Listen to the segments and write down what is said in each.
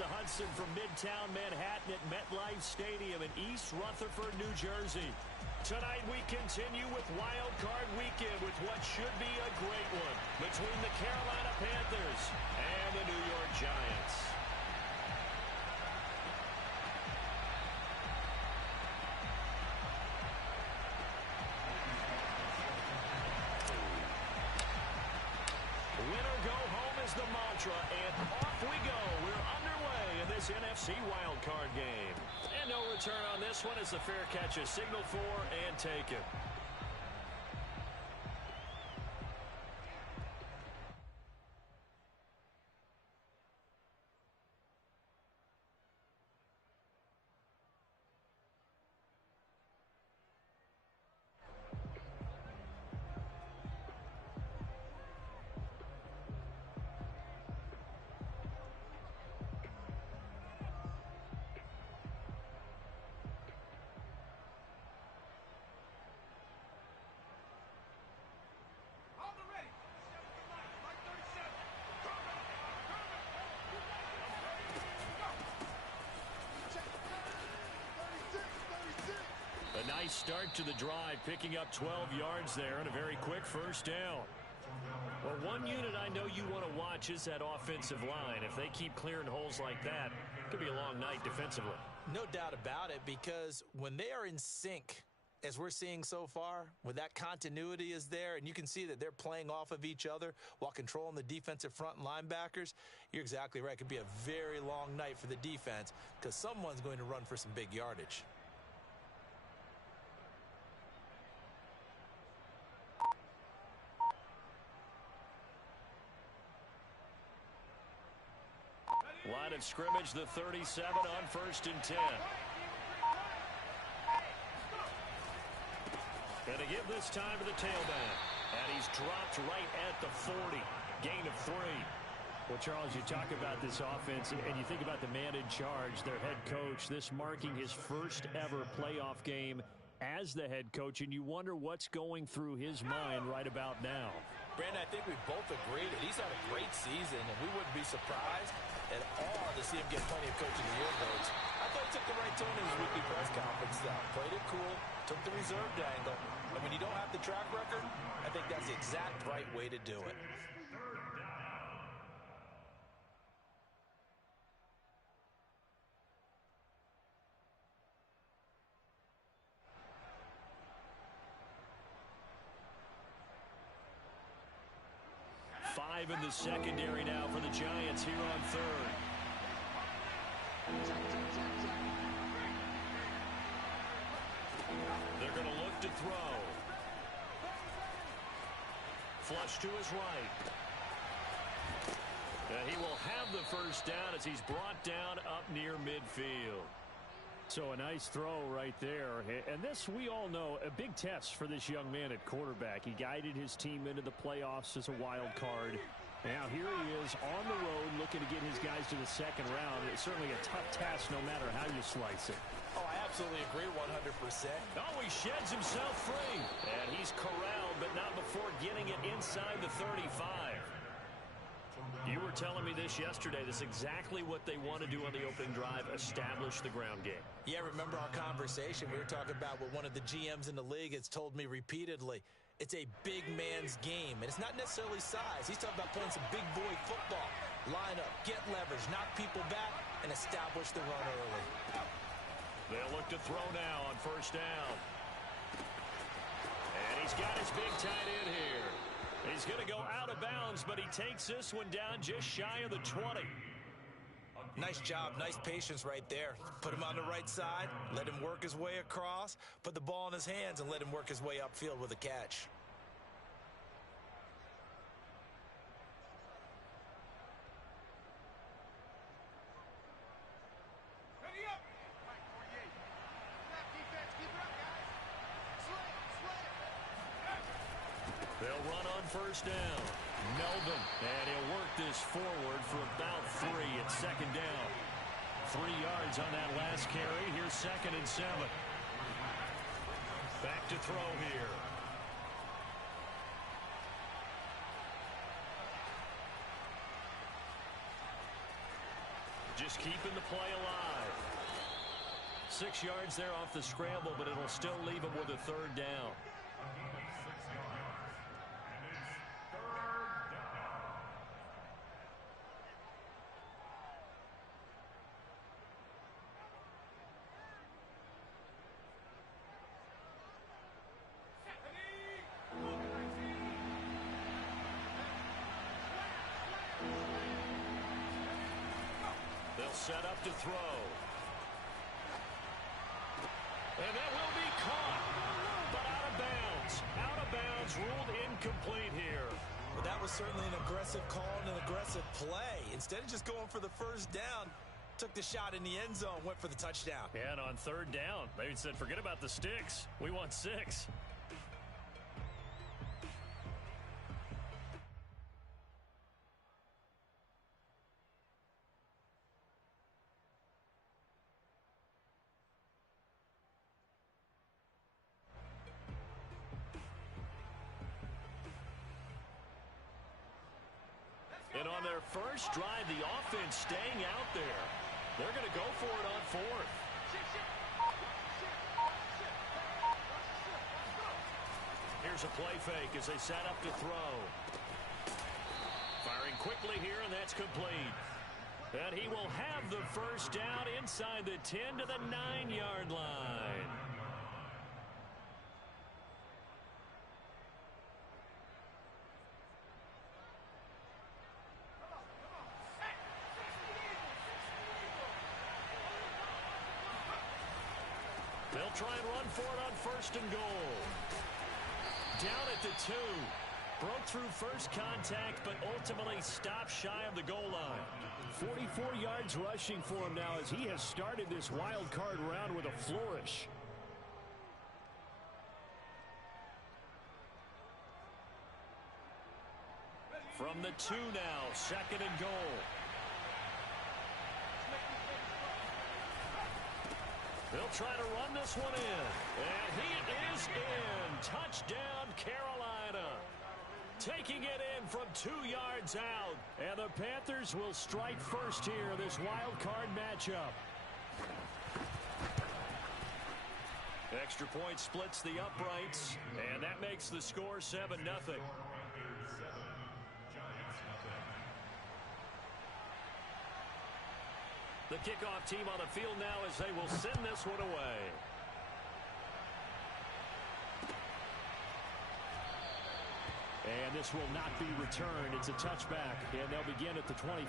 the Hudson from Midtown Manhattan at MetLife Stadium in East Rutherford, New Jersey. Tonight we continue with Wild Card Weekend with what should be a great one between the Carolina Panthers and the New York Giants. Winner go home is the mantra, and off we go. We're underway in this NFC wildcard game. And no return on this one as the fair catch is signaled for and taken. A nice start to the drive, picking up 12 yards there and a very quick first down. Well, one unit I know you want to watch is that offensive line. If they keep clearing holes like that, it could be a long night defensively. No doubt about it, because when they are in sync, as we're seeing so far, when that continuity is there and you can see that they're playing off of each other while controlling the defensive front and linebackers, you're exactly right. It could be a very long night for the defense because someone's going to run for some big yardage. Line of scrimmage, the 37 on 1st and 10. And to give this time to the tailback. And he's dropped right at the 40. Gain of 3. Well, Charles, you talk about this offense, and you think about the man in charge, their head coach, this marking his first ever playoff game as the head coach, and you wonder what's going through his mind right about now. Brandon, I think we both agree that he's had a great season, and we wouldn't be surprised at all to see him get plenty of Coach of the Year votes. I thought he took the right tone in his weekly press conference, though. Played it cool, took the reserved angle, and when you don't have the track record, I think that's the exact right way to do it. Five in the secondary now for the Giants here on 3rd. They're going to look to throw. Flush to his right. And he will have the first down as he's brought down up near midfield. So a nice throw right there. And this, we all know, a big test for this young man at quarterback. He guided his team into the playoffs as a wild card. Now here he is on the road looking to get his guys to the second round. It's certainly a tough task no matter how you slice it. Oh, I absolutely agree 100%. Oh, he sheds himself free. And he's corralled, but not before getting it inside the 35. You were telling me this yesterday. This is exactly what they want to do on the opening drive, establish the ground game. Yeah, remember our conversation? We were talking about what one of the GMs in the league has told me repeatedly. It's a big man's game, and it's not necessarily size. He's talking about playing some big boy football. Line up, get leverage, knock people back, and establish the run early. They'll look to throw now on 1st down. And he's got his big tight end here. He's going to go out of bounds, but he takes this one down just shy of the 20. Nice job, nice patience right there. Put him on the right side, let him work his way across, put the ball in his hands, and let him work his way upfield with a catch. Ready up! They'll run on 1st down. Melvin, and he'll work this forward for about 3 at 2nd down. 3 yards on that last carry. Here's 2nd and 7. Back to throw here. just keeping the play alive. 6 yards there off the scramble, but it'll still leave him with a third down. They'll set up to throw. And that will be caught, but out of bounds. Out of bounds, ruled incomplete here. Well, that was certainly an aggressive call and an aggressive play. Instead of just going for the first down, took the shot in the end zone, went for the touchdown. And on third down, they said, forget about the sticks. We want 6. And on their first drive, the offense staying out there. They're going to go for it on 4th. Here's a play fake as they set up to throw. Firing quickly here, and that's complete. And he will have the first down inside the 10 to the 9-yard line. They'll try and run for it on 1st and goal. Down at the 2. Broke through first contact, but ultimately stopped shy of the goal line. 44 yards rushing for him now as he has started this wild card round with a flourish. From the 2 now, 2nd and goal. They'll try to run this one in. And he is in. Touchdown, Carolina. Taking it in from 2 yards out. And the Panthers will strike first here, this wild card matchup. Extra point splits the uprights. And that makes the score 7-0. The kickoff team on the field now as they will send this one away. And this will not be returned. It's a touchback, and they'll begin at the 25.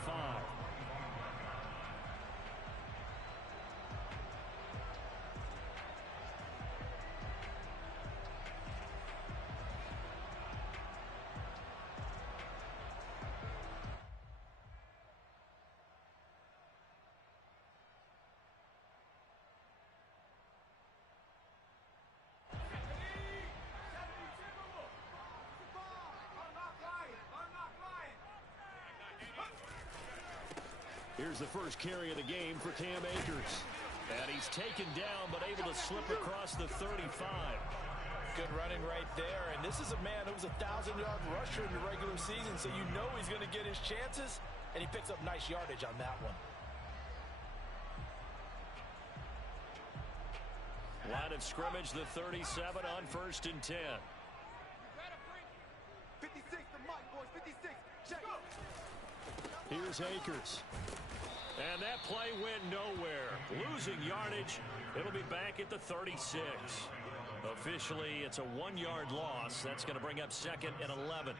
Here's the first carry of the game for Cam Akers. And he's taken down, but able to slip across the 35. Good running right there. And this is a man who was a 1,000-yard rusher in the regular season, so you know he's going to get his chances, and he picks up nice yardage on that one. Line of scrimmage, the 37 on 1st and 10. 56, the mic, boys, 56. Check. Here's Akers. And that play went nowhere. Losing yardage. It'll be back at the 36. Officially, it's a 1-yard loss. That's going to bring up 2nd and 11.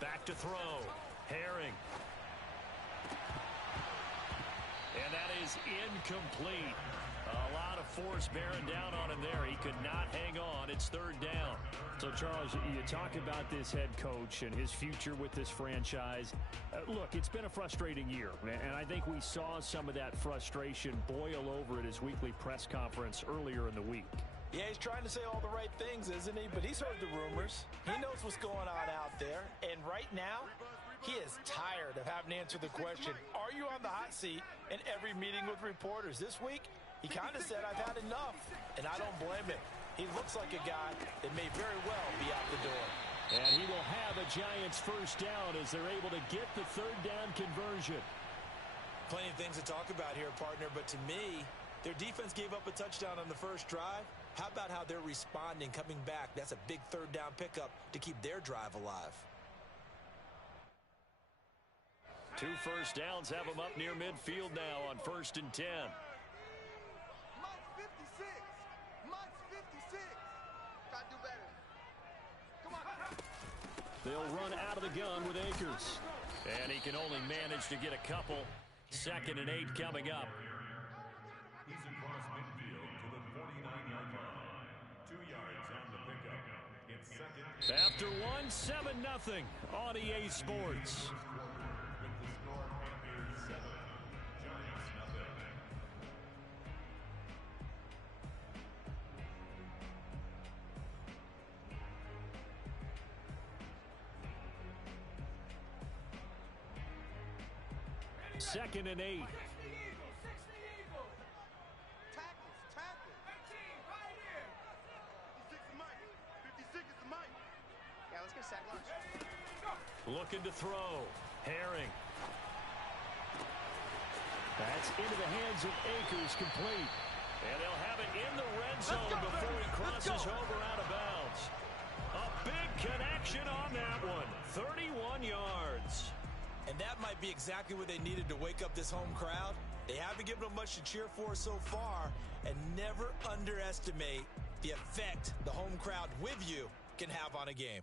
Back to throw. Herring. And that is incomplete. A lot of force bearing down on him there. He could not hang on. It's 3rd down. So, Charles, you talk about this head coach and his future with this franchise. Look, it's been a frustrating year, and I think we saw some of that frustration boil over at his weekly press conference earlier in the week. Yeah, he's trying to say all the right things, isn't he? But he's heard the rumors. He knows what's going on out there. And right now, he is tired of having to answer the question, are you on the hot seat in every meeting with reporters? This week, he kind of said, I've had enough. And I don't blame him. He looks like a guy that may very well be out the door. And he will have a Giants first down as they're able to get the third down conversion. Plenty of things to talk about here, partner, but to me, their defense gave up a touchdown on the first drive. How about how they're responding, coming back? That's a big third down pickup to keep their drive alive. 2 first downs have them up near midfield now on 1st and 10. Mike's 56. Mike's 56. Gotta do better. Come on. They'll run out of the gun with Akers. And he can only manage to get a couple. 2nd and 8 coming up. He's across midfield to the 49-yard line. 2 yards on the pickup. It's 2nd. After 1, 7-0 on EA Sports. With the score, Panthers 7, Giants nothing. Second and 8. Tackles. 56 is Mike. 56 is the Mike. Yeah, let's get a sack lunch. Looking to throw. Herring. That's into the hands of Akers, complete. And they'll have it in the red zone before he crosses over out of bounds. A big connection on that one. 31 yards. And that might be exactly what they needed to wake up this home crowd. They haven't given them much to cheer for so far, and never underestimate the effect the home crowd with you can have on a game.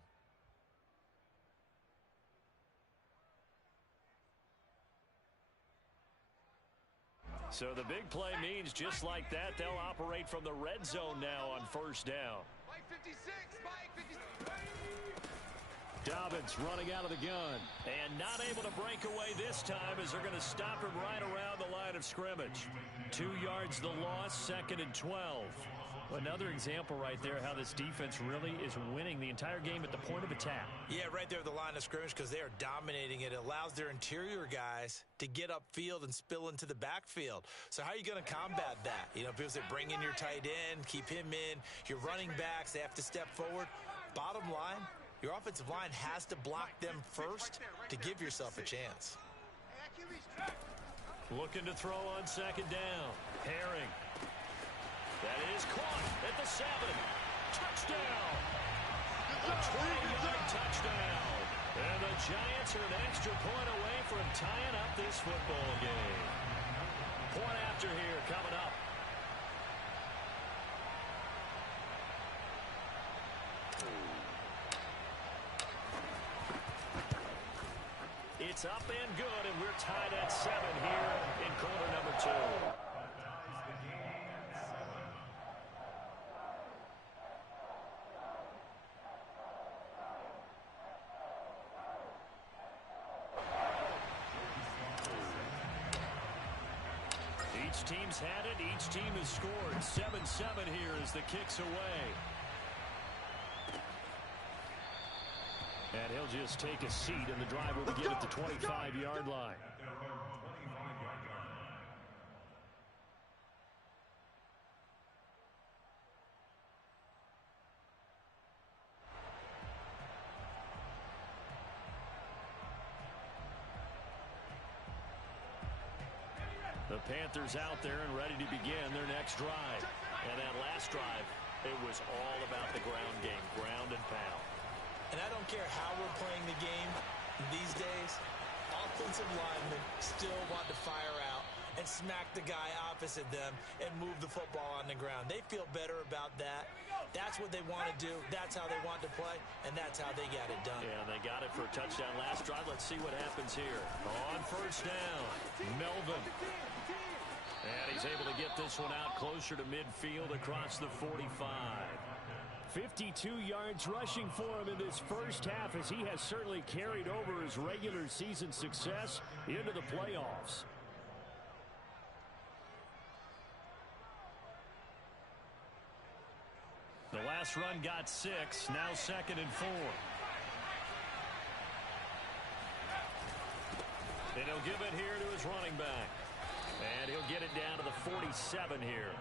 So the big play means just like that, they'll operate from the red zone now on 1st down. Mike 56. Mike 56. Dobbins running out of the gun and not able to break away this time as they're going to stop him right around the line of scrimmage. 2 yards the loss, 2nd and 12. Another example right there how this defense really is winning the entire game at the point of attack. Yeah, right there at the line of scrimmage because they are dominating it. It allows their interior guys to get upfield and spill into the backfield. So how are you going to combat that? You know, people say bring in your tight end, keep him in. Your running backs, they have to step forward. Bottom line, your offensive line has to block them first to give yourself a chance. Looking to throw on 2nd down. Herring. That is Quan at the 7. Touchdown. A 20-yard touchdown. And the Giants are an extra point away from tying up this football game. Point after here coming up. It's up and good, and we're tied at 7 here in quarter number 2. Each team's had it. Each team has scored. 7-7 here as the kick's away. And he'll just take a seat, and the drive will begin at the 25-yard line. The Panthers out there and ready to begin their next drive. And that last drive, it was all about the ground game, ground and pound. And I don't care how we're playing the game these days, offensive linemen still want to fire out and smack the guy opposite them and move the football on the ground. They feel better about that. That's what they want to do. That's how they want to play, and that's how they got it done. Yeah, they got it for a touchdown last drive. Let's see what happens here. On 1st down, Melvin. And he's able to get this one out closer to midfield across the 45. 52 yards rushing for him in this first half as he has certainly carried over his regular season success into the playoffs. last run got 6. Now 2nd and 4. And he'll give it here to his running back. And he'll get it down to the 47 here.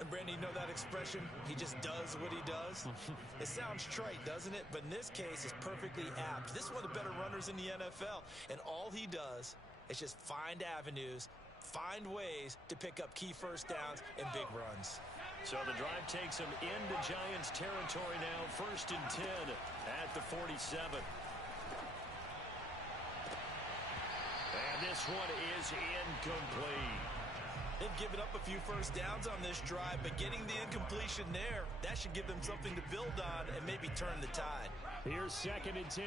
And Brandon, you know that expression? He just does what he does. It sounds trite, doesn't it? But in this case, it's perfectly apt. This is one of the better runners in the NFL. And all he does is just find avenues, find ways to pick up key first downs and big runs. So the drive takes him into Giants territory now. 1st and 10 at the 47. And this one is incomplete. They've given up a few first downs on this drive, but getting the incompletion there, that should give them something to build on and maybe turn the tide. Here's 2nd and 10.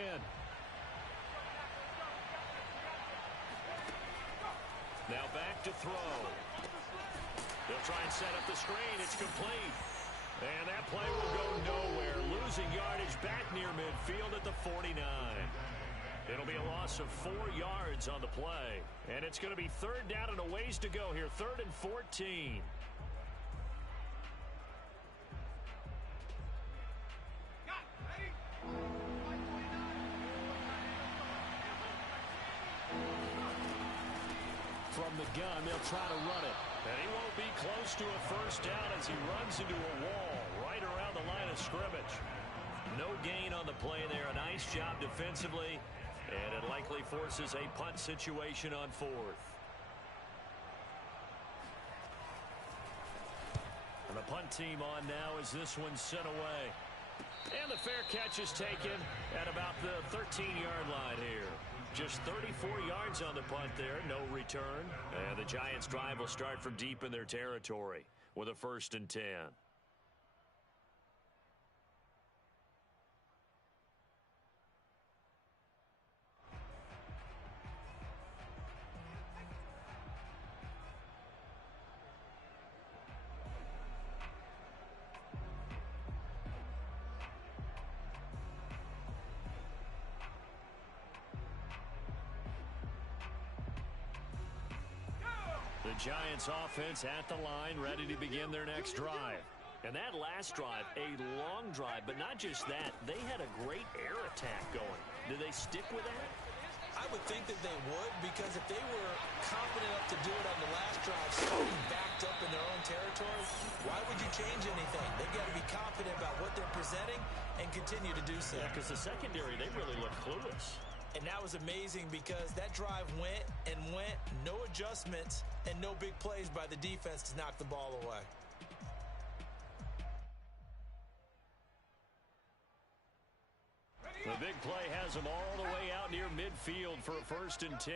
Now back to throw. They'll try and set up the screen. It's complete. And that play will go nowhere. Losing yardage back near midfield at the 49. It'll be a loss of 4 yards on the play. And it's going to be 3rd down and a ways to go here. 3rd and 14. From the gun, they'll try to run it. And he won't be close to a first down as he runs into a wall right around the line of scrimmage. No gain on the play there. A nice job defensively. And it likely forces a punt situation on 4th. And the punt team on now as this one's sent away. And the fair catch is taken at about the 13-yard line here. Just 34 yards on the punt there, no return. And the Giants' drive will start from deep in their territory with a 1st and 10. The Giants offense at the line, ready to begin their next drive. And that last drive, a long drive, but not just that. They had a great air attack going. Do they stick with that? I would think that they would, because if they were confident enough to do it on the last drive, starting backed up in their own territory, why would you change anything? They've got to be confident about what they're presenting and continue to do so. Yeah, because the secondary, they really look clueless. And that was amazing because that drive went and went, no adjustments, and no big plays by the defense to knock the ball away. The big play has them all the way out near midfield for a 1st and 10.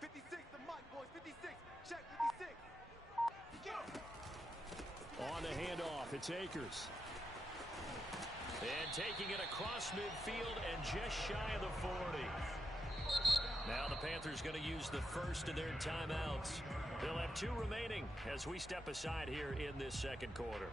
56, the mic, boys. 56. Check 56. On the handoff, it's Akers. And taking it across midfield and just shy of the 40. Now the Panthers going to use the first of their timeouts. They'll have 2 remaining as we step aside here in this 2nd quarter.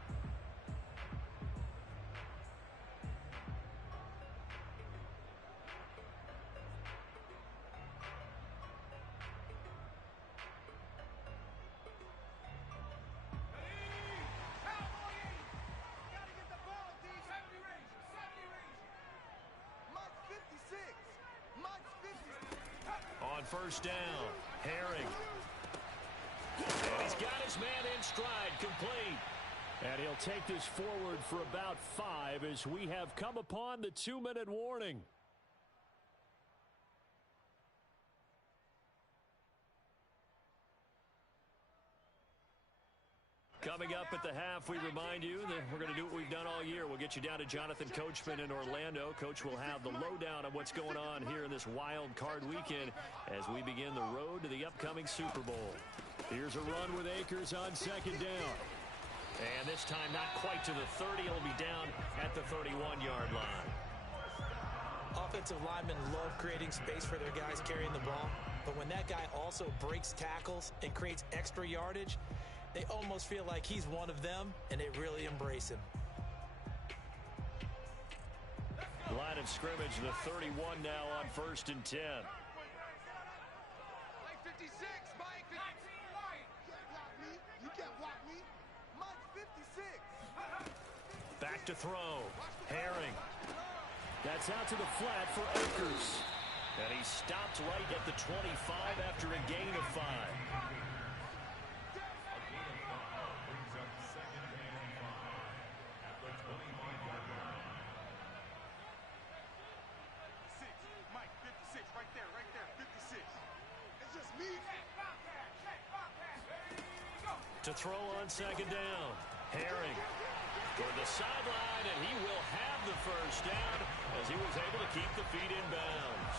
First down, Herring. And he's got his man in stride, complete. And he'll take this forward for about 5 as we have come upon the 2-minute warning. Coming up at the half, we remind you that we're going to do what we've done all year. We'll get you down to Jonathan Coachman in Orlando. Coach will have the lowdown on what's going on here in this wild card weekend as we begin the road to the upcoming Super Bowl. Here's a run with Akers on 2nd down. And this time not quite to the 30. It'll be down at the 31-yard line. Offensive linemen love creating space for their guys carrying the ball. But when that guy also breaks tackles and creates extra yardage, they almost feel like he's one of them, and they really embrace him. Line of scrimmage, the 31 now on 1st and 10. Mike 56, Mike. You can't block me. You can't block me. Mike 56. Back to throw. Herring. That's out to the flat for Akers. And he stopped right at the 25 after a gain of 5. Mike, 56, right there, 56. It's just me. To throw on second down. Herring toward the sideline, and he will have the first down as he was able to keep the feet in bounds.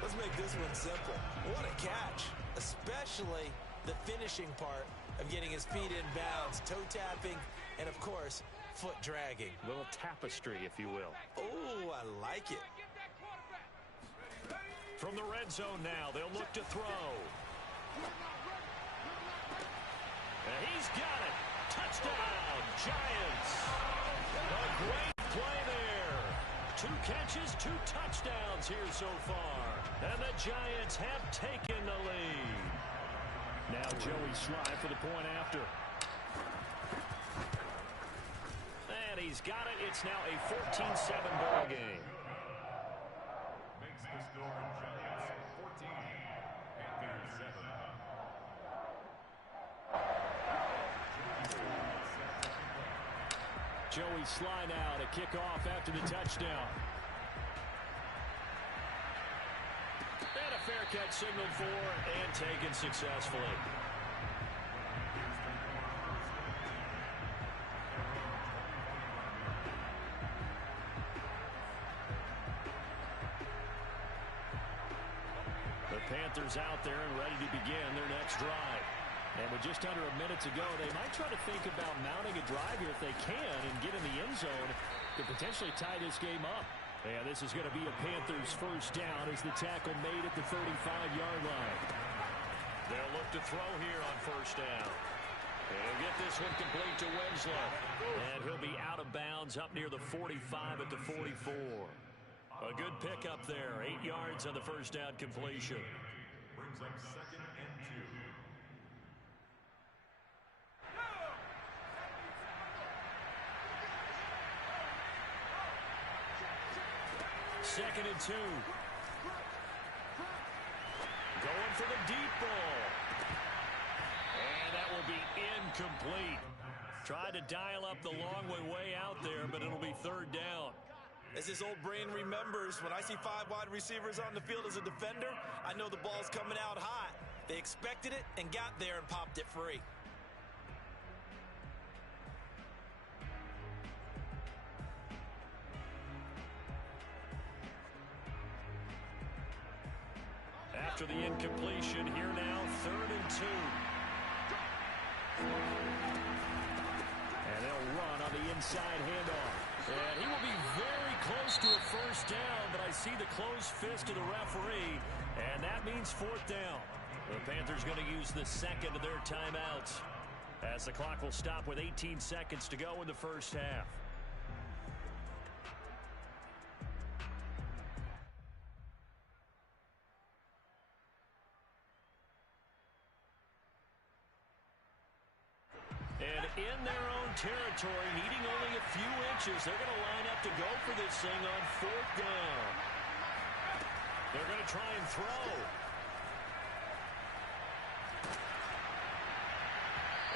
Let's make this one simple. What a catch, especially the finishing part of getting his feet in bounds, toe tapping, and of course, foot dragging. A little tapestry, if you will. Oh, I like it. From the red zone now, they'll look to throw. And he's got it. Touchdown, Giants. A great play there. 2 catches, 2 touchdowns here so far. And the Giants have taken the lead. Now Joey Sly for the point after. And he's got it. It's now a 14-7 ball game. Makes the score Giants 14, Panthers 7. Joey Sly now to kick off after the touchdown. And a fair catch signaled for and taken successfully. The Panthers out there and ready to begin their next drive. And with just under a minute to go, they might try to think about mounting a drive here if they can and get in the end zone to potentially tie this game up. And this is going to be a Panthers first down as the tackle made at the 35-yard line. They'll look to throw here on first down. He'll get this one complete to Winslow. And he'll be out of bounds up near the 45 at the 44. A good pickup there. 8 yards on the first down completion. Brings up 2nd and 2. Second and 2. Going for the deep ball. And that will be incomplete. Tried to dial up the long way out there, but it'll be third down. As his old brain remembers, when I see 5 wide receivers on the field as a defender, I know the ball's coming out hot. They expected it and got there and popped it free. After the incompletion, here now, 3rd and 2. And they'll run on the inside handoff. And he will be very close to a first down, but I see the closed fist of the referee, and that means 4th down. The Panthers going to use the second of their timeouts as the clock will stop with 18 seconds to go in the first half. And in their own territory, needing only a few inches, they're going to line up to go for this thing on 4th down. They're going to try and throw.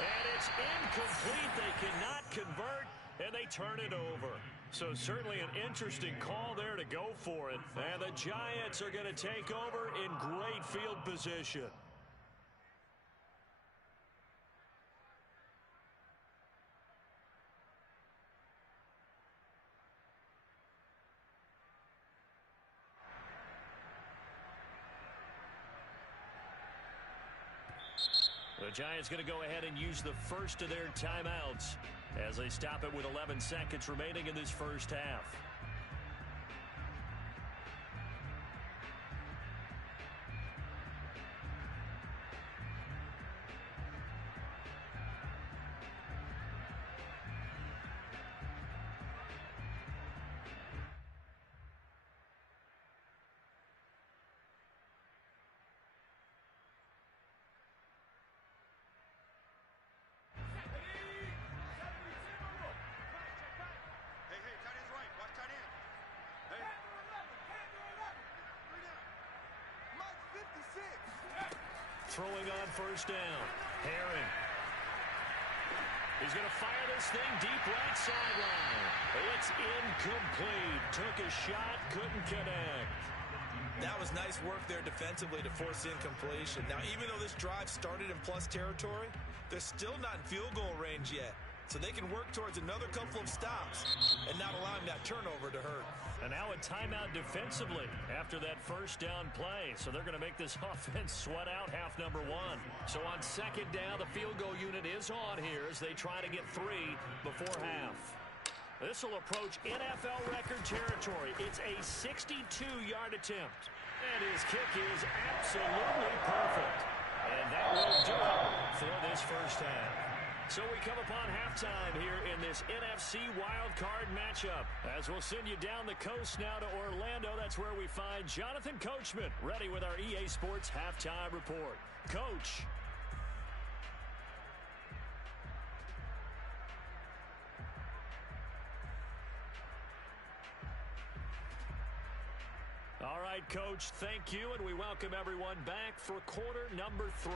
And it's incomplete. They cannot convert, and they turn it over. So certainly an interesting call there to go for it. And the Giants are going to take over in great field position. The Giants going to go ahead and use the first of their timeouts as they stop it with 11 seconds remaining in this first half. throwing on first down. Herring. He's going to fire this thing deep right sideline. It's incomplete. Took a shot, couldn't connect. That was nice work there defensively to force incompletion. Now, even though this drive started in plus territory, they're still not in field goal range yet. So they can work towards another couple of stops and not allowing that turnover to hurt. And now a timeout defensively after that first down play. So they're going to make this offense sweat out half number one. So on second down, the field goal unit is on here as they try to get 3 before half. This will approach NFL record territory. It's a 62-yard attempt. And his kick is absolutely perfect. And that will do it for this first half. So we come upon halftime here in this NFC Wildcard matchup. As we'll send you down the coast now to Orlando, that's where we find Jonathan Coachman ready with our EA Sports Halftime Report. Coach. All right, Coach, thank you, and we welcome everyone back for quarter number 3.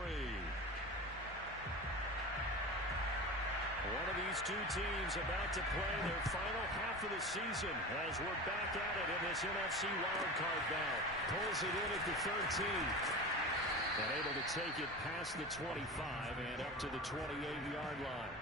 One of these two teams about to play their final half of the season as we're back at it in this NFC wildcard bout. Pulls it in at the 13. And able to take it past the 25 and up to the 28-yard line.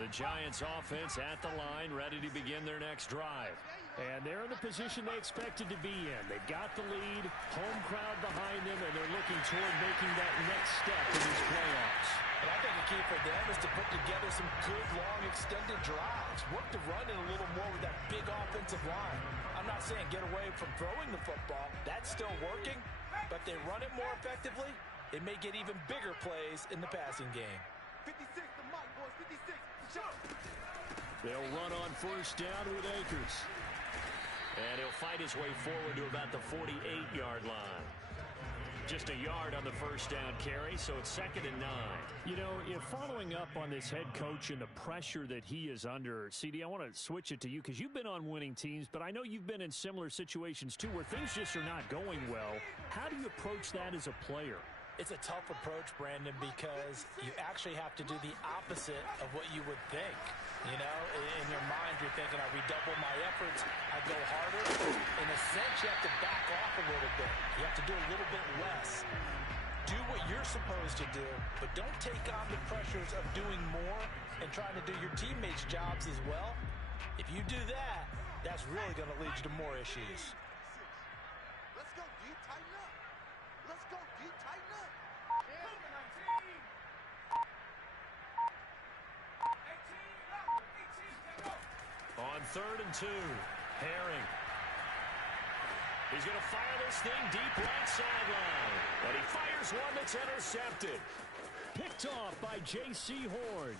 The Giants offense at the line, ready to begin their next drive. And they're in the position they expected to be in. They've got the lead, home crowd behind them, and they're looking toward making that next step in these playoffs. And I think the key for them is to put together some good, long, extended drives. Work the run in a little more with that big offensive line. I'm not saying get away from throwing the football. That's still working. But they run it more effectively, it may get even bigger plays in the passing game. 56, the mark, boys, 56. They'll run on first down with Akers. And he'll fight his way forward to about the 48-yard line. Just a yard on the first down carry, so it's 2nd and 9. You know, if following up on this head coach and the pressure that he is under, CD, I want to switch it to you because you've been on winning teams, but I know you've been in similar situations too where things just are not going well. How do you approach that as a player? It's a tough approach, Brandon, because you actually have to do the opposite of what you would think. You know, in your mind, you're thinking, I redouble my efforts, I go harder. In a sense, you have to back off a little bit. You have to do a little bit less. Do what you're supposed to do, but don't take on the pressures of doing more and trying to do your teammates' jobs as well. If you do that, that's really going to lead you to more issues. Let's go deep, tighten up. Let's go deep, tighten up. On 3rd and 2, Herring. He's going to fire this thing deep right sideline. But he fires one that's intercepted. Picked off by J.C. Horn.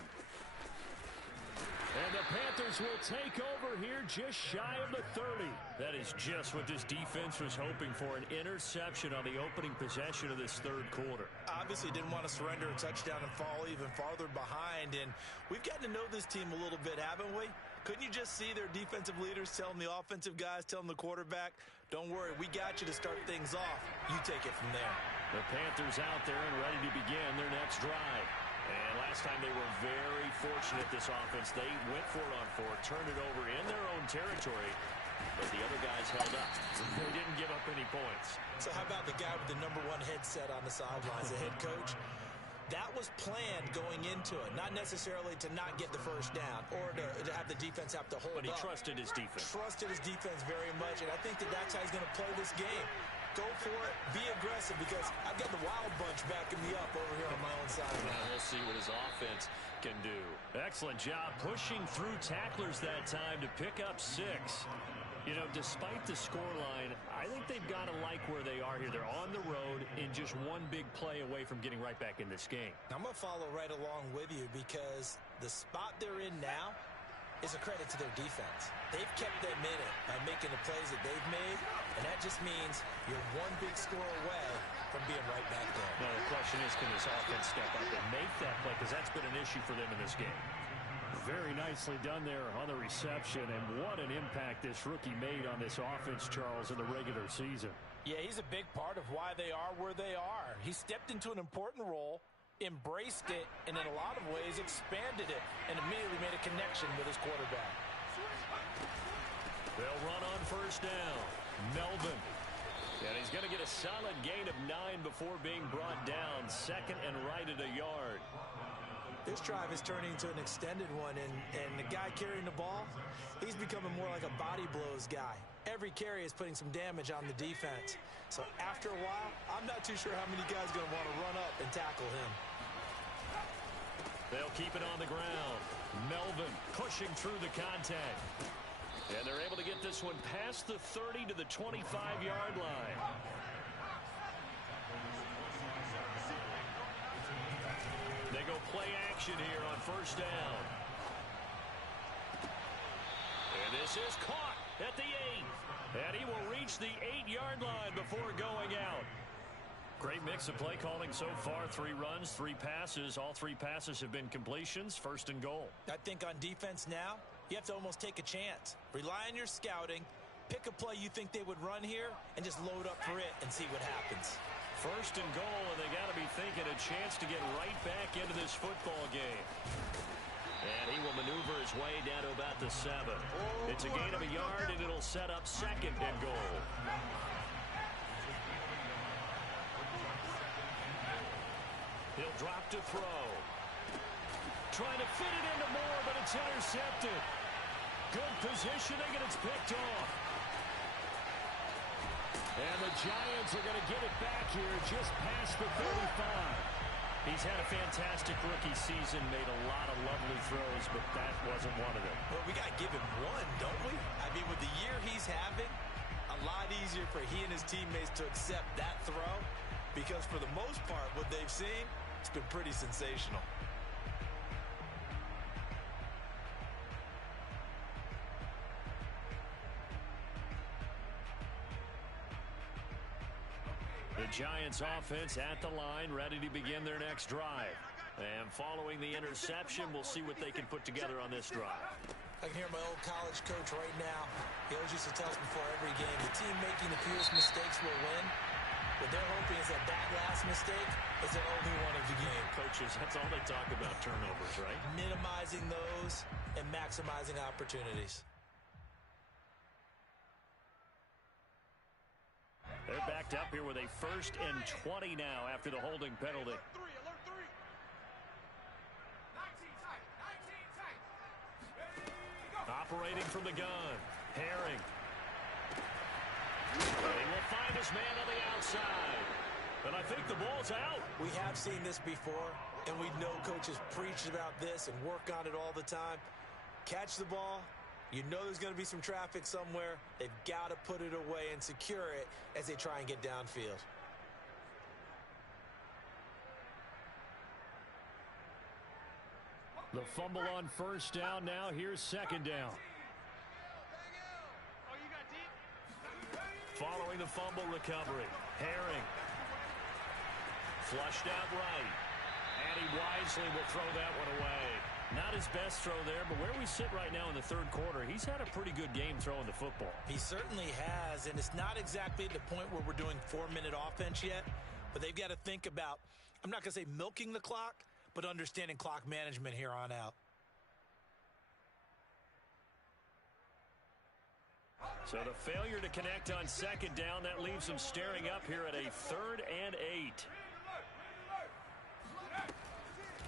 And the Panthers will take over here just shy of the 30. That is just what this defense was hoping for, an interception on the opening possession of this third quarter. Obviously didn't want to surrender a touchdown and fall even farther behind. And we've gotten to know this team a little bit, haven't we? Couldn't you just see their defensive leaders telling the offensive guys, telling the quarterback, don't worry, we got you to start things off. You take it from there. The Panthers out there and ready to begin their next drive. And last time they were very fortunate, this offense. They went for it on 4, turned it over in their own territory, but the other guys held up. They didn't give up any points. So how about the guy with the #1 headset on the sidelines, the head coach? That was planned going into it, not necessarily to not get the first down or to have the defense have to hold up. But he trusted his defense. Trusted his defense very much, and I think that's how he's going to play this game. Go for it, be aggressive, because I've got the Wild Bunch backing me up over here on my own side. We'll see what his offense can do. Excellent job pushing through tacklers that time to pick up 6. You know, despite the scoreline, I think they've got to like where they are here. They're on the road and just one big play away from getting right back in this game. I'm going to follow right along with you because the spot they're in now, is a credit to their defense. They've kept them in it by making the plays that they've made, and that just means you're one big score away from being right back there. Now the question is, can this offense step up and make that play? Because that's been an issue for them in this game. Very nicely done there on the reception, and what an impact this rookie made on this offense, Charles, in the regular season. Yeah, he's a big part of why they are where they are. He stepped into an important role, embraced it, and in a lot of ways expanded it, and immediately made a connection with his quarterback. They'll run on first down. Melvin. And he's going to get a solid gain of 9 before being brought down. Second and right at a yard. This drive is turning into an extended one, and the guy carrying the ball, he's becoming more like a body blows guy. Every carry is putting some damage on the defense. So after a while, I'm not too sure how many guys are going to want to run up and tackle him. They'll keep it on the ground. Melvin pushing through the contact. And they're able to get this one past the 30 to the 25-yard line. They go play action here on first down. And this is caught at the 8. And he will reach the 8-yard line before going out. Great mix of play calling so far. 3 runs, 3 passes. All 3 passes have been completions. First and goal. I think on defense now, you have to almost take a chance. Rely on your scouting. Pick a play you think they would run here and just load up for it and see what happens. First and goal, and they got to be thinking a chance to get right back into this football game. And he will maneuver his way down to about the 7. It's a gain of a yard, and it'll set up second and goal. He'll drop to throw. Trying to fit it into Moore, but it's intercepted. Good positioning, and it's picked off. And the Giants are going to get it back here just past the 35. He's had a fantastic rookie season, made a lot of lovely throws, but that wasn't one of them. Well, we got to give him one, don't we? I mean, with the year he's having, a lot easier for he and his teammates to accept that throw, because for the most part, what they've seen, it's been pretty sensational. The Giants offense at the line, ready to begin their next drive. And following the interception, we'll see what they can put together on this drive. I can hear my old college coach right now. He always used to tell us before every game, the team making the fewest mistakes will win. What they're hoping is that last mistake is their only one of the game. Coaches, that's all they talk about, turnovers, right? Minimizing those and maximizing opportunities. They're backed up here with a 1st and 20 now after the holding penalty. Alert 3. 19 tight. Operating from the gun. Herring. And he will find his man on the outside. And I think the ball's out. We have seen this before, and we know coaches preach about this and work on it all the time. Catch the ball. You know there's going to be some traffic somewhere. They've got to put it away and secure it as they try and get downfield. The fumble on first down now. Here's second down. Following the fumble recovery. Herring. Flushed out right. And he wisely will throw that one away. Not his best throw there, but where we sit right now in the 3rd quarter, he's had a pretty good game throwing the football. He certainly has, and it's not exactly at the point where we're doing 4-minute offense yet, but they've got to think about, I'm not going to say milking the clock, but understanding clock management here on out. So the failure to connect on second down, that leaves him staring up here at a 3rd and 8.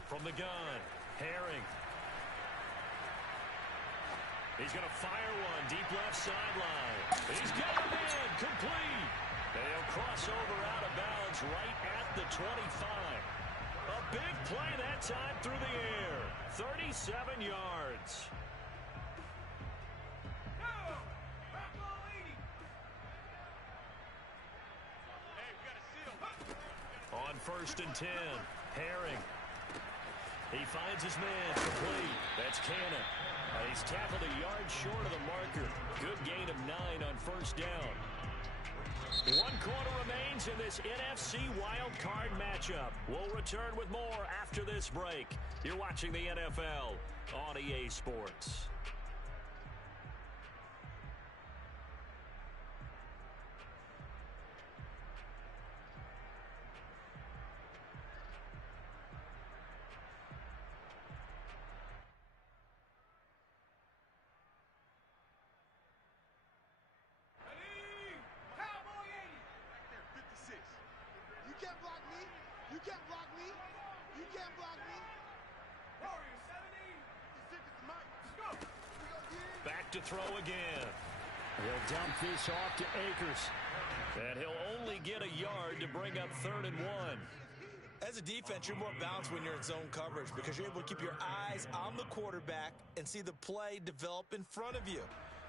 From the gun. Herring. He's going to fire one deep left sideline. He's got it in. Complete. They'll cross over out of bounds right at the 25. A big play that time through the air. 37 yards. On 1st and 10. Herring. He finds his man complete. That's Cannon. He's tackled a yard short of the marker. Good gain of 9 on first down. 1 quarter remains in this NFC Wildcard matchup. We'll return with more after this break. You're watching the NFL on EA Sports. To throw again. He'll dump this off to Akers. And he'll only get a yard to bring up 3rd and 1. As a defense, you're more balanced when you're in zone coverage because you're able to keep your eyes on the quarterback and see the play develop in front of you.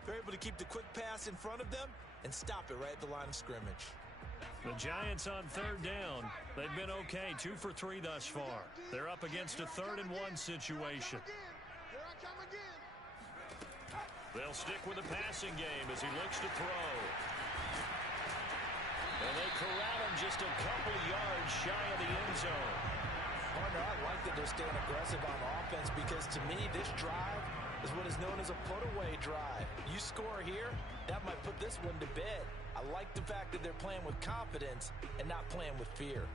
They're able to keep the quick pass in front of them and stop it right at the line of scrimmage. The Giants on 3rd down. They've been okay, 2 for 3 thus far. They're up against a 3rd and 1 situation. They'll stick with the passing game as he looks to throw. And they corral him just a couple yards shy of the end zone. Partner, I like that they're staying aggressive on offense because to me this drive is what is known as a put-away drive. You score here, that might put this one to bed. I like the fact that they're playing with confidence and not playing with fear.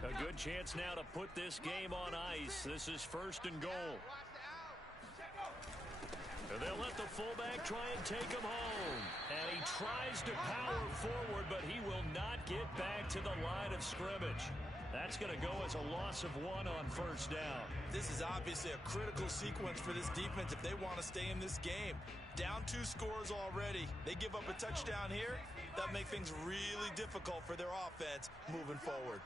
A good chance now to put this game on ice. This is 1st and goal. And they'll let the fullback try and take him home. And he tries to power forward, but he will not get back to the line of scrimmage. That's going to go as a loss of 1 on first down. This is obviously a critical sequence for this defense if they want to stay in this game. Down 2 scores already. They give up a touchdown here. That'll make things really difficult for their offense moving forward.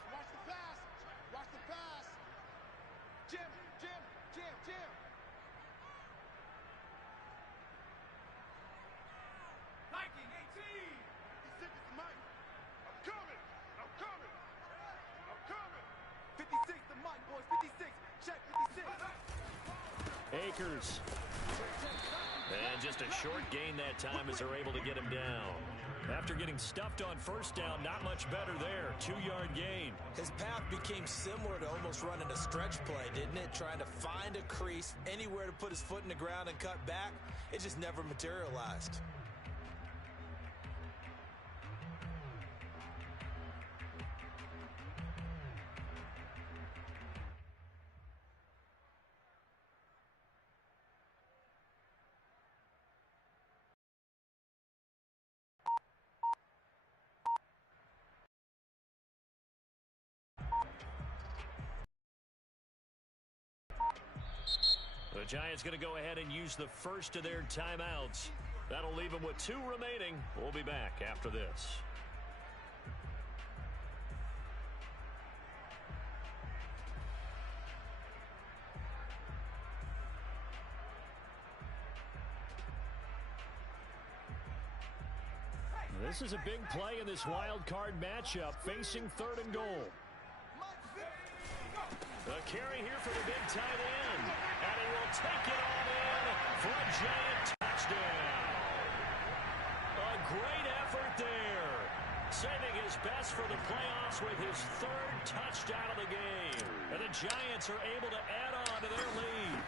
Akers. And just a short gain that time as they're able to get him down. After getting stuffed on first down, not much better there. 2-yard gain. His path became similar to almost running a stretch play, didn't it? Trying to find a crease, anywhere to put his foot in the ground and cut back. It just never materialized. The Giants going to go ahead and use the first of their timeouts. That'll leave them with 2 remaining. We'll be back after this. This is a big play in this wild card matchup, facing 3rd and goal. The carry here for the big tight end. And he will take it on in for a giant touchdown. A great effort there. Saving his best for the playoffs with his 3rd touchdown of the game. And the Giants are able to add on to their lead.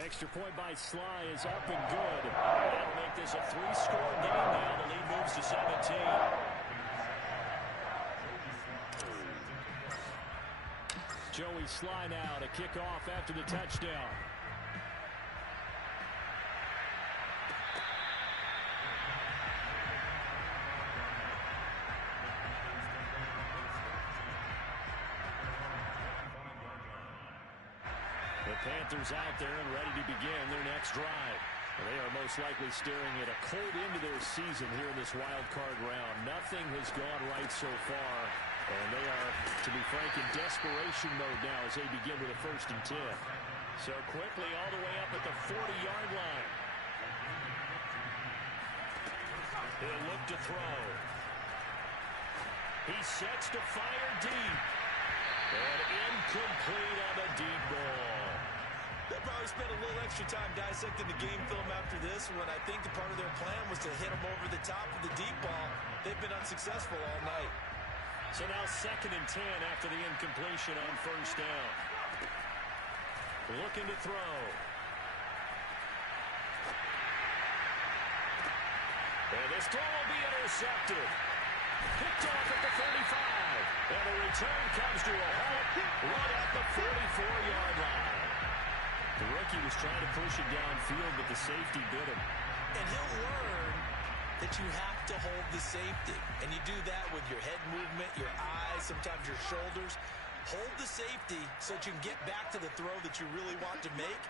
Extra point by Sly is up and good. That'll make this a 3-score game now. The lead moves to 17. Joey Sly now to kick off after the touchdown. The Panthers out there and ready to begin their next drive. They are most likely staring at a cold end to their season here in this wild card round. Nothing has gone right so far. And they are, to be frank, in desperation mode now as they begin with a 1st and 10. So quickly all the way up at the 40-yard line. He'll look to throw. He sets to fire deep. And incomplete on the deep ball. They'll probably spend a little extra time dissecting the game film after this when I think the part of their plan was to hit them over the top of the deep ball. They've been unsuccessful all night. So now 2nd and 10 after the incompletion on first down. Looking to throw. And this throw will be intercepted. Picked off at the 35. And the return comes to a halt right at the 44-yard line. The rookie was trying to push it downfield, but the safety bit him. And he'll learn that you have to hold the safety. And you do that with your head movement, your eyes, sometimes your shoulders. Hold the safety so that you can get back to the throw that you really want to make.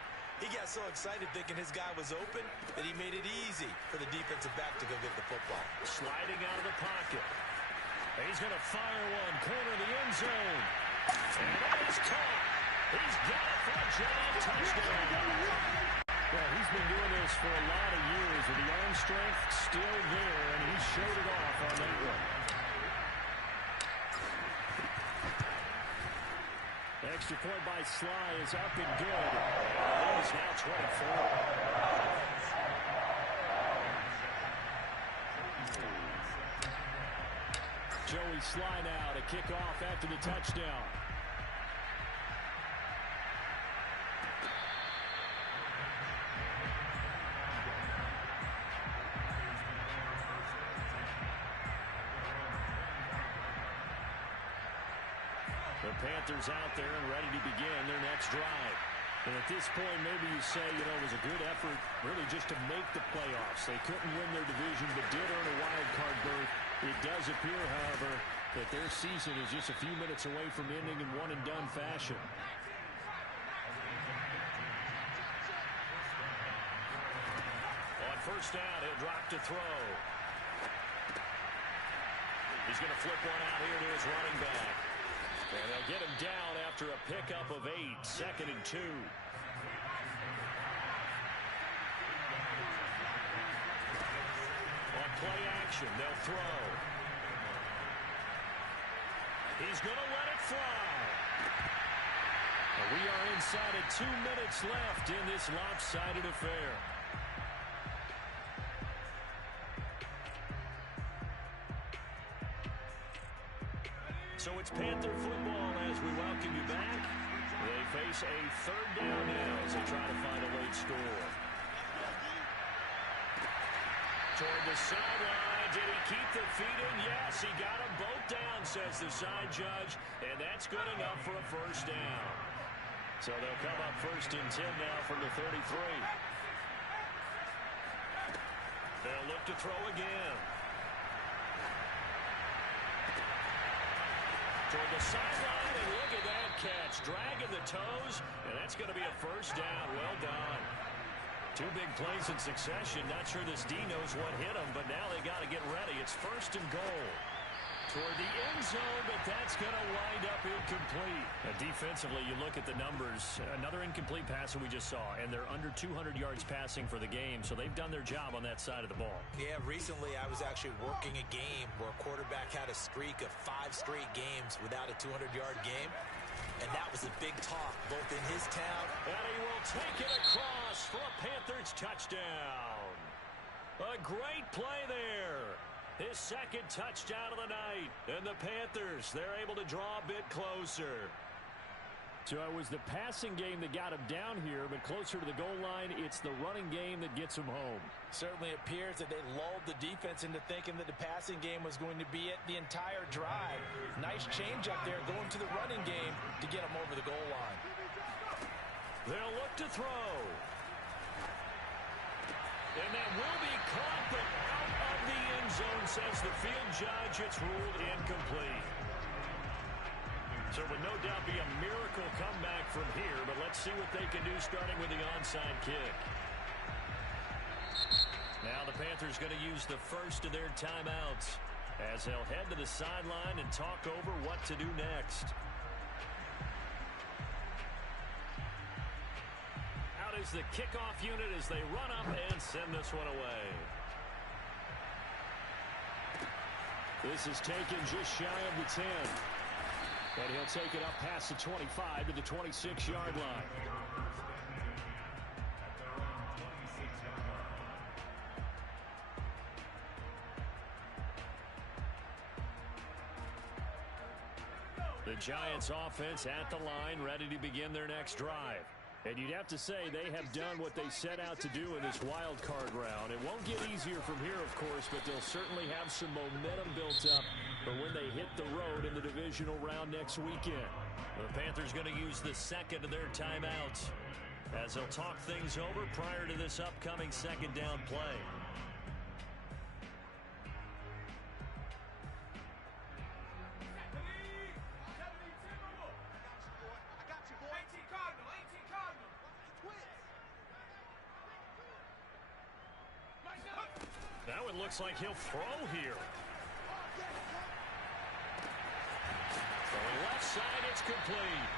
He got so excited thinking his guy was open that he made it easy for the defensive back to go get the football. Sliding out of the pocket. He's going to fire one, corner of the end zone. And that is caught. He's got it for a giant touchdown. Well, he's been doing this for a lot of years with the arm strength still there, and he showed it off on that one. Extra point by Sly is up and good. It is now 24. Joey Sly now to kick off after the touchdown. The Panthers out there and ready to begin their next drive. And at this point, maybe you say, it was a good effort really just to make the playoffs. They couldn't win their division, but did earn a wild card berth. It does appear, however, that their season is just a few minutes away from ending in one-and-done fashion. On first down, he'll drop to throw. He's going to flip one out here to his running back. And they'll get him down after a pickup of 8, 2nd and 2. On play action, they'll throw. He's going to let it fly. We are inside of 2 minutes left in this lopsided affair. So it's Panther football as we welcome you back. They face a 3rd down now as they try to find a late score. Toward the sideline. Did he keep the feet in? Yes, he got them both down, says the side judge. And that's good enough for a first down. So they'll come up 1st and 10 now from the 33. They'll look to throw again. Toward the sideline, and look at that catch. Dragging the toes, and that's going to be a first down. Well done. 2 big plays in succession. Not sure this D knows what hit him, but now they got to get ready. It's 1st and goal. Toward the end zone, but that's going to wind up incomplete. Now, defensively, you look at the numbers. Another incomplete pass that we just saw, and they're under 200 yards passing for the game, so they've done their job on that side of the ball. Yeah, recently I was actually working a game where a quarterback had a streak of 5 straight games without a 200-yard game, and that was a big talk, both in his town. And he will take it across for a Panthers touchdown. A great play there. His 2nd touchdown of the night. And the Panthers, they're able to draw a bit closer. So it was the passing game that got him down here, but closer to the goal line, it's the running game that gets him home. Certainly appears that they lulled the defense into thinking that the passing game was going to be it the entire drive. Nice change up there going to the running game to get him over the goal line. They'll look to throw. And that will be caught, but out of the end zone, says the field judge. It's ruled incomplete. So it would no doubt be a miracle comeback from here, but let's see what they can do starting with the onside kick. Now the Panthers going to use the first of their timeouts as they'll head to the sideline and talk over what to do next. out as the kickoff unit as they run up and send this one away. This is taken just shy of the 10. And he'll take it up past the 25 to the 26-yard line. The Giants offense at the line, ready to begin their next drive. And you'd have to say they have done what they set out to do in this wild card round. It won't get easier from here, of course, but they'll certainly have some momentum built up for when they hit the road in the divisional round next weekend. The Panthers going to use the second of their timeouts as they'll talk things over prior to this upcoming second down play. That one looks like he'll throw here. From the left side, it's complete.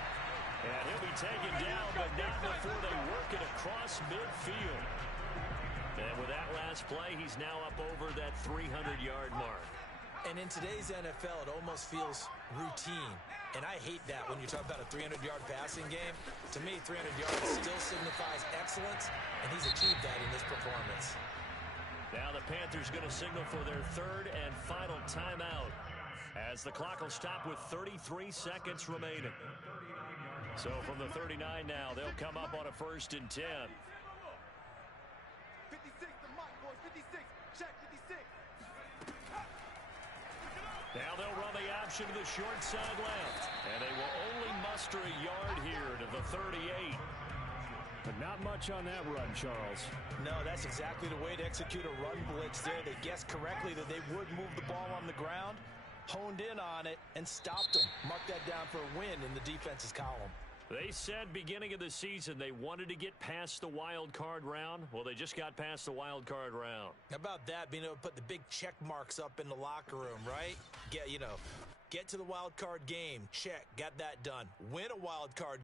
And he'll be taken down, but not before they work it across midfield. And with that last play, he's now up over that 300-yard mark. And in today's NFL, it almost feels routine. And I hate that when you talk about a 300-yard passing game. To me, 300 yards still signifies excellence, and he's achieved that in this performance. Now the Panthers going to signal for their third and final timeout as the clock will stop with 33 seconds remaining. So from the 39 now, they'll come up on a 1st and 10. 56, the mic, boys, 56. Check, 56. Now they'll run the option to the short side left. And they will only muster a yard here to the 38. But not much on that run, Charles. No, that's exactly the way to execute a run blitz there. They guessed correctly that they would move the ball on the ground, honed in on it, and stopped them. Mark that down for a win in the defense's column. They said beginning of the season they wanted to get past the wild card round. Well, they just got past the wild card round. How about that, being able to put the big check marks up in the locker room, right? Get to the wild card game. Check. Got that done. Win a wild card